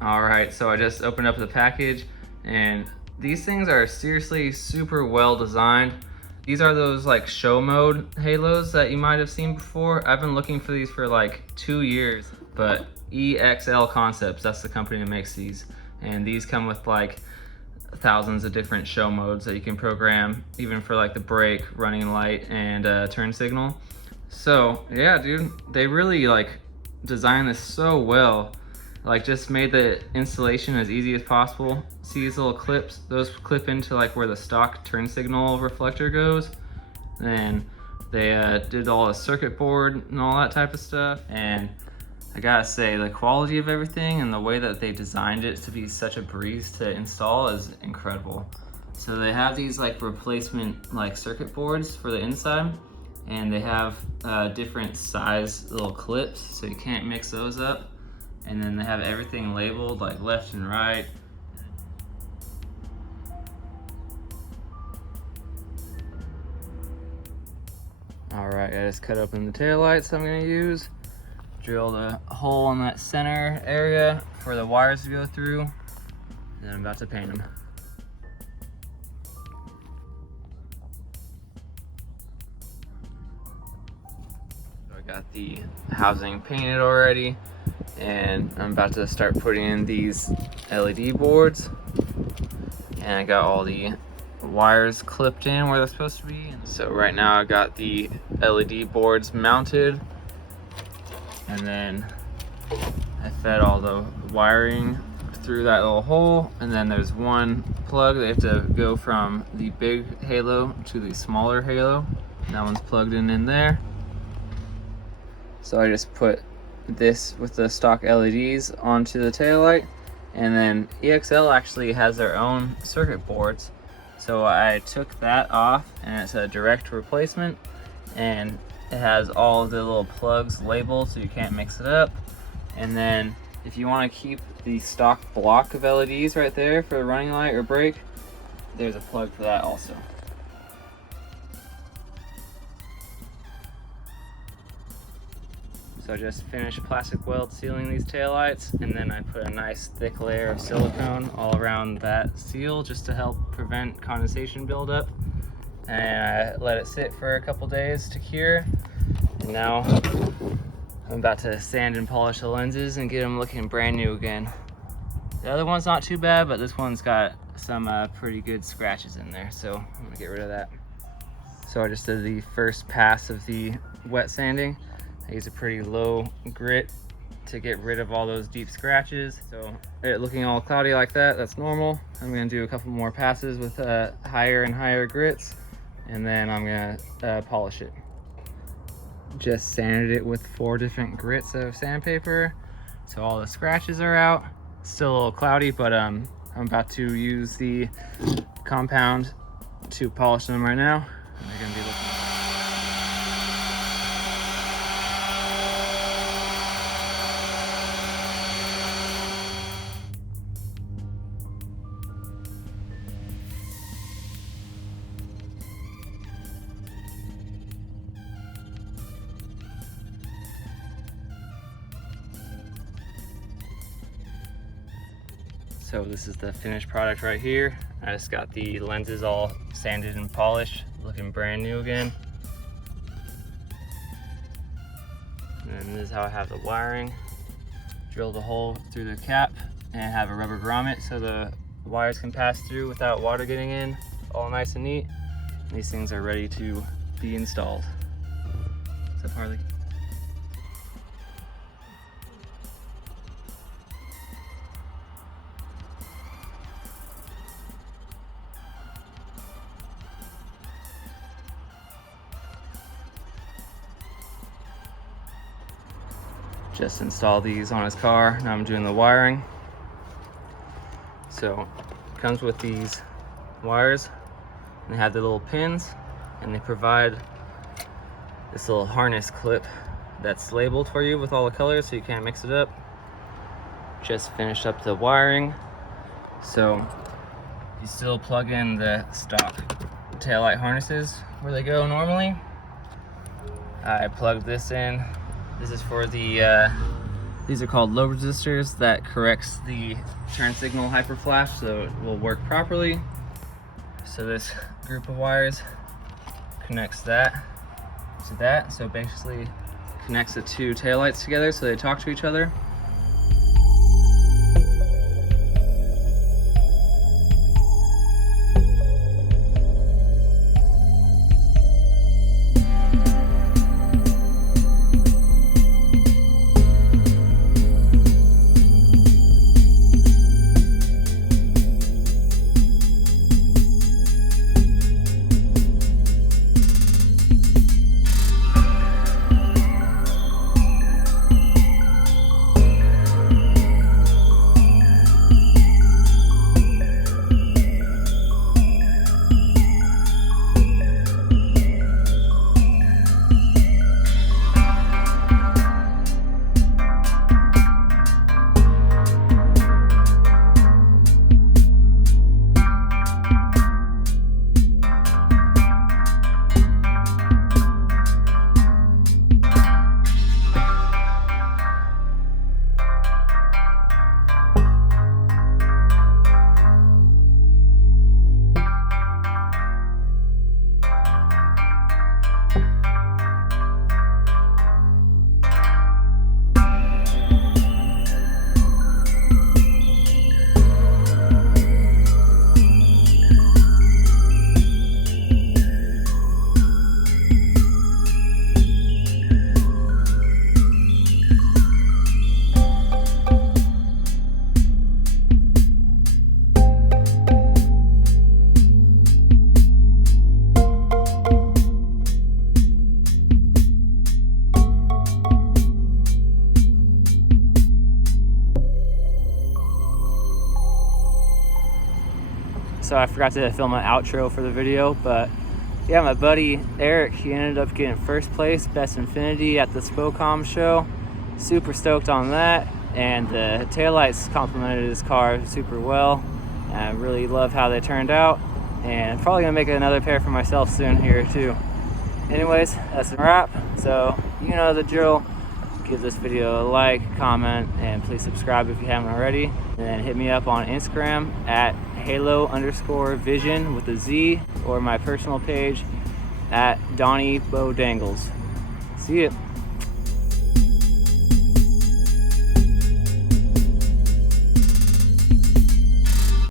All right, so I just opened up the package, and these things are seriously super well designed. These are those like show mode halos that you might have seen before. I've been looking for these for like 2 years, but EXL Concepts, that's the company that makes these. And these come with like thousands of different show modes that you can program, even for like the brake, running light, and turn signal. So yeah, dude, they really like designed this so well. Like just made the installation as easy as possible. See these little clips? Those clip into like where the stock turn signal reflector goes. And they did all the circuit board and all that type of stuff. And I gotta say, the quality of everything and the way that they designed it to be such a breeze to install is incredible. So they have these like replacement like circuit boards for the inside, and they have different size little clips, so you can't mix those up. And then they have everything labeled like left and right. All right, I just cut open the taillights I'm gonna use. Drilled a hole in that center area for the wires to go through. And I'm about to paint them. So I got the housing painted already, and I'm about to start putting in these LED boards. And I got all the wires clipped in where they're supposed to be. So right now I got the LED boards mounted, and then I fed all the wiring through that little hole, and then there's one plug that you have to go from the big halo to the smaller halo. That one's plugged in there. So I just put this with the stock LEDs onto the taillight, and then EXL actually has their own circuit boards. So I took that off, and it's a direct replacement, and it has all of the little plugs labeled so you can't mix it up. And then if you want to keep the stock block of LEDs right there for the running light or brake, there's a plug for that also. So I just finished plastic weld sealing these taillights, and then I put a nice thick layer of silicone all around that seal just to help prevent condensation buildup. And I let it sit for a couple days to cure. And now I'm about to sand and polish the lenses and get them looking brand new again. The other one's not too bad, but this one's got some pretty good scratches in there, so I'm gonna get rid of that. So I just did the first pass of the wet sanding. I used a pretty low grit to get rid of all those deep scratches. So it looking all cloudy like that, that's normal. I'm gonna do a couple more passes with higher and higher grits, and then I'm gonna polish it. Just sanded it with 4 different grits of sandpaper, so all the scratches are out. Still a little cloudy, but I'm about to use the compound to polish them right now. And they're gonna be looking. So this is the finished product right here. I just got the lenses all sanded and polished, looking brand new again. And this is how I have the wiring. Drilled a hole through the cap and have a rubber grommet so the wires can pass through without water getting in. All nice and neat. These things are ready to be installed. What's up, Harley? Just installed these on his car. Now I'm doing the wiring. So it comes with these wires, and they have the little pins, and they provide this little harness clip that's labeled for you with all the colors so you can't mix it up. Just finished up the wiring. So you still plug in the stock taillight harnesses where they go normally. I plugged this in. This is for the These are called low resistors that corrects the turn signal hyperflash so it will work properly. So this group of wires connects that to that. So basically connects the two taillights together so they talk to each other. So I forgot to film an outro for the video, but yeah, my buddy Eric, he ended up getting first place, Best Infinity at the Spocom show. Super stoked on that, and the taillights complimented his car super well. I really love how they turned out, and I'm probably gonna make another pair for myself soon here too. Anyways, that's a wrap. So you know the drill. Give this video a like, comment, and please subscribe if you haven't already. And then hit me up on Instagram at halo_vision with a Z, or my personal page at Donnie Bo Dangles. See ya.